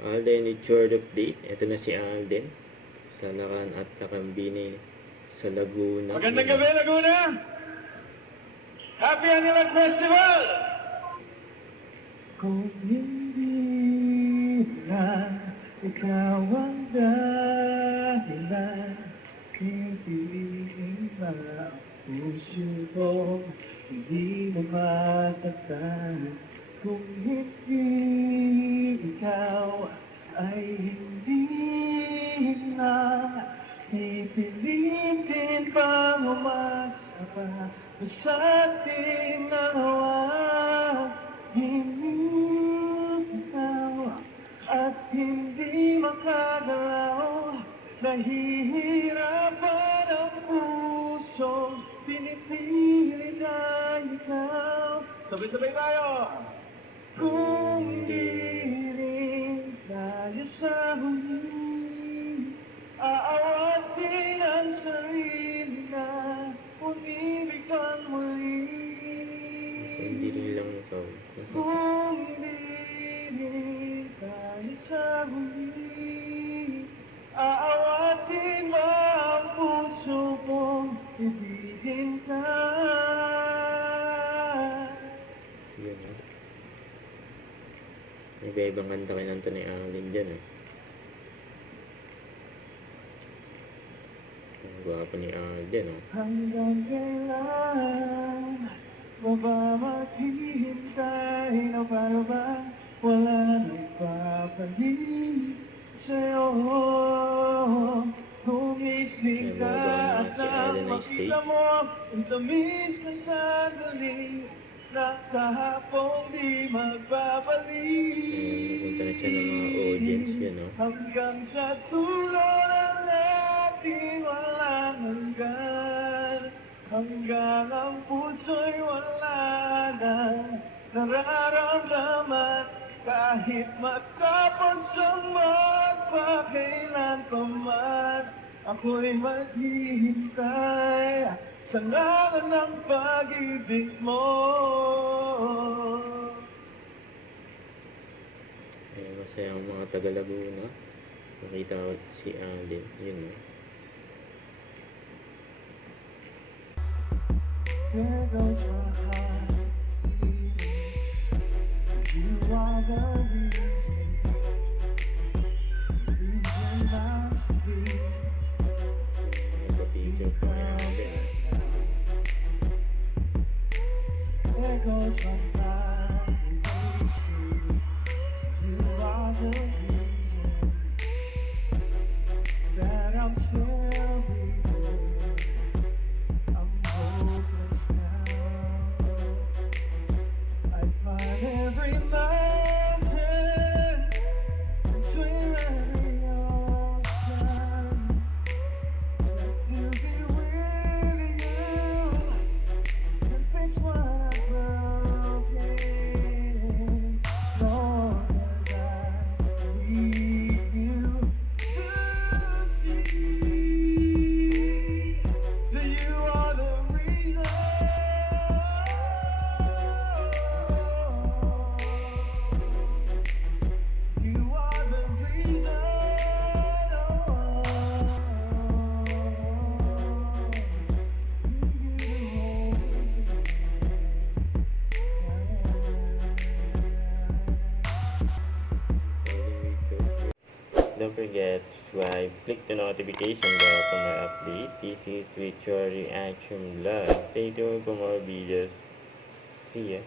Alden, it's your update. Ito na si Alden. Sa Lacan at Nakambini sa Laguna. Magandang gabi, Laguna! Happy Anilat Festival! Kung hindi na ikaw ang dahilan, pipiliin ba ang puso ko, hindi mo masaktan. Kung hindi ikaw ay hindi na ipilitin pang umasa pa sa ating dalawa. Hindi ikaw at hindi makagalaw, nahihirapan ang puso, pinipili na ikaw. Sabay-sabay tayo! Kung rin tayo sa huli, aawatin ang sarili na umibig kang muli. Hindi rin lang ikaw. Kung rin tayo sa huli, aawatin mo ang puso kong ibigin ka. Yun, ha? May iba-ibang kanta kinanta ni Alden dyan, eh. Ang gwapo ni Alden, oh. Hanggang kailan mo ba maghihintay na para ba wala na ipapalit sa'yo? Gumising ka at nang makita mo ang tamis ng sandali na kahapon di magbabalik. Punta na siya ng mga audience yun, oh. Hanggang sa tulo ng natin walang hanggan, hanggang ang puso'y wala na nararamdaman, kahit matapos ang magpakailan pa man, ako'y maghihintay sa ngalan ng pag-ibig mo. Eh, masaya ang mga taga-Laguna. Nakita ko si Alden. Yun, oh. There goes my heart beating. You are the reason I feel. Nagpa-picture pa ni Alden, ah. There goes my heart beating. You are the reason that I'm still breathing. I'm hopeless now. I climb every mountain between every ocean just to be with you and fix what I've broken. Lord, as I need you to see that you are the reason. You are the reason. Don't forget to subscribe, click the notification bell for more updates. This is with your reaction vlog. Stay tuned for more videos. See ya.